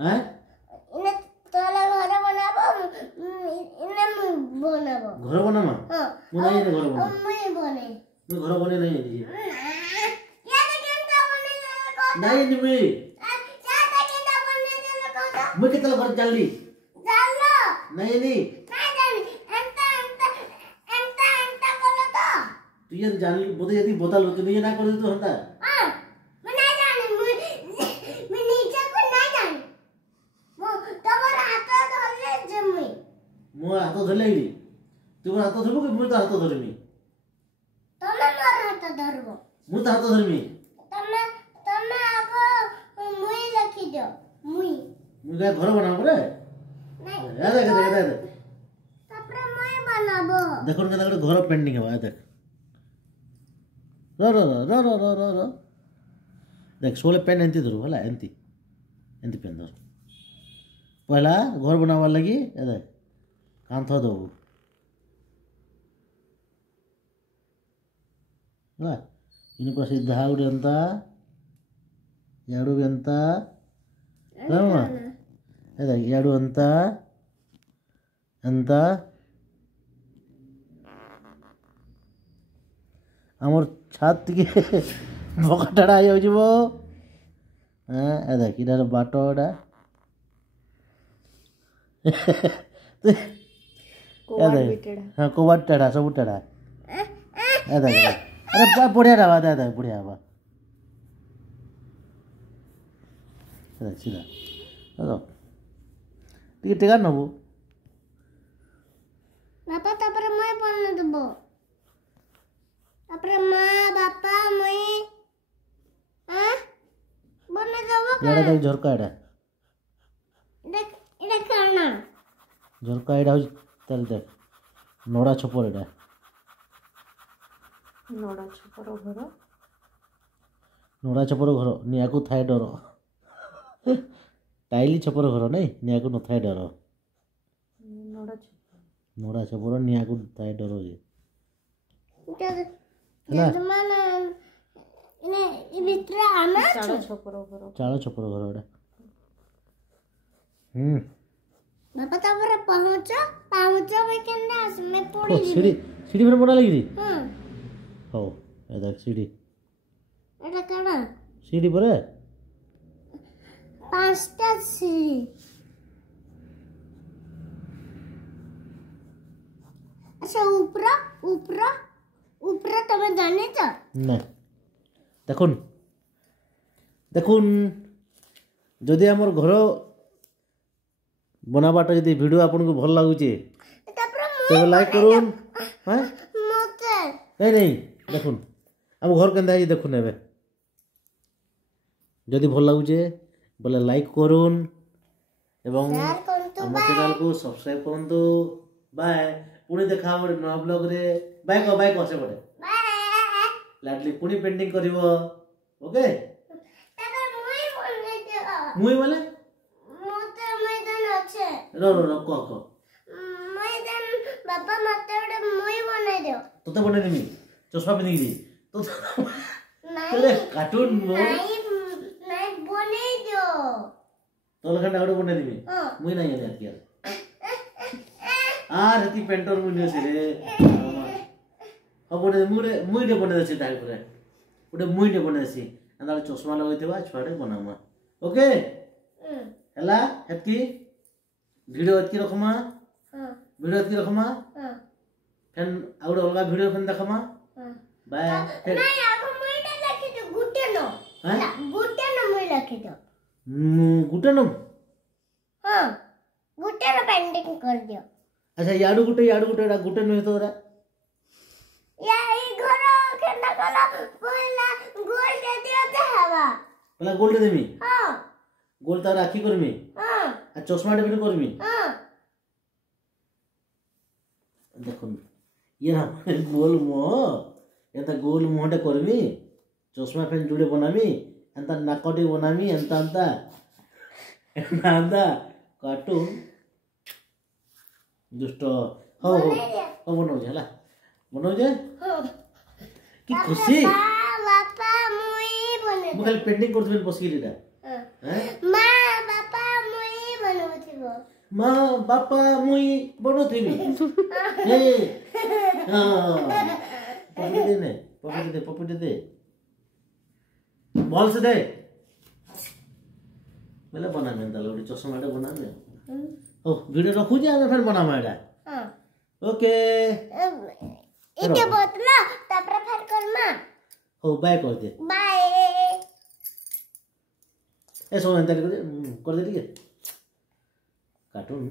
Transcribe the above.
हैं इने तोला घर बनाबो इने बनाबो घर बनामा हां मु नहीं घर बना मैं बने मु घर बने नहीं ये या तो केंता बने को नहीं नहीं मैं या तो केंता बने को मैं कितना घर जाली जानो नहीं नहीं जानी एंता कोलो तो तू ये जाली बोले यदि बोतल तू ये ना कर दे तो हंता हां मैं नहीं जानी मैं नीचे को नहीं जानी वो तमर हाथ धरले जम्मी मु हाथ धरले तू हाथ धरबो कि मु तो हाथ धरमी तमे मोर हाथ धरबो मु तो हाथ धरमी तमे आगो मुई लखी दो मुई मु घर बना परे नहीं या देख तापरे मुई बनाबो देखो ना घर पेंडिंग है देख रो रो रो रो रो रो रो देख सोले पेन एंती धरू होला एंती पेन धर पहला घर बनावार लगी ए देख कांथ दो ना इन पर सीधा उड़े अंता याडू भी अंता रामा ए देख याडू अंता अंता आमर छात के बकटाड़ा हो जीवो हां ए देख इधर बाटोड़ा कोवाट बिटेड़ा हां कोवाट टेड़ा सब टेड़ा ए देख अरे बढ़िया रहा दे दे बढ़िया बा देख सीधा हेलो टिका नबो बापा तापरे मुई बने देबो तापरे मां बापा मुई हां बने देबो याडा देख झरका एडा देख इडा करना झरका एडा हो चल देख नोड़ा छपर एडा नोड़ा छपर घर नियाकू थाए डर टाइली छपर घर नहीं नियाकू न थाए डर नोड़ा छपर नियाकू थाए डर जे जमाना इने इ भितरे आना चालो छपर घर एडा बापा तापरे पहुंचो भाई केंदा मैं पड़ी सीढ़ी पर बना लगी हां हो ए देख सीढ़ी एटा करना सीढ़ी पर पांचटा सीढ़ी अच्छा ऊपर तमे जाने छ ना देखुन जदि हमर घर बनाबाटा जदि वीडियो आपन को भल लागुचे तो लाइक करूँ हाँ नहीं देखुन हम घर के देखुन एबे जदि भल लागुचे बोले लाइक करूँ एवं हम चैनल को सब्सक्राइब करंतु बाय पुणी देखा हम नया ब्लॉग रे बाय को से बड़े लाडली पुणी पेंटिंग करिवो ओके मुई बोले रो को बापा मते ओडे मुई बने दियो तो बने देमी चश्मा पिंदी दी तो नहीं कार्टून नहीं बने दियो तो लखन डाउड बने देमी मुई नहीं यार किया आ रती पेंटर मुने से रे अब मुई दे बने दे ताई पुरे उडे मुई दे बने दे अंदा चश्मा लगैतबा छुआडे बनामा ओके हला हेतकी वीडियो एतकी रखमा फेन आउड अलगा वीडियो फेन देखमा बाय नहीं आगो मुई ने लिखि दो गुटे नो मुई लिखि दो गुटे नो हां गुटे नो पेंटिंग कर दियो अच्छा याडू गुटे गुटे नो तो रे या ई घर केना कला पहिला गोल दे दियो ते हवा पहला गोल दे देमी हां गोल तार राखी करमी हां आ चश्मा दे करमी हां देखो ये ना गोल मोहटे करमी चश्मा फेन जुड़े बनामी एंता नाकटी बनामी एंता कार्टून दुष्ट हो बनाऊ हला बनाऊ जे कि खुशी बापा मुई बने मु खाली पेंटिंग करथबे बसी रीडा मां बापा ମା ବାପା ମୁଇଁ ବନଉଥିବି ପପିଟି ଦେ ନେ ପପିଟି ଦେ ଭଲସେ ଦେ ବେଲେ ବନାମେ ତାହେଲେ ଗୋଟେ ଚଷମାଟେ ବନାମେ ହଉ ଭିଡ଼ିଓ ରଖୁଛି ଆମେ ଫେର ବନାମା ଏଇଟା ଓକେ इके बोतला तापरे फेर करमा ହଉ ବାଏ କରିଦେ बाय ଏ ସବୁ ଏନ୍ତା କରି ଦେ ଟିକେ କାର୍ଟୁନ୍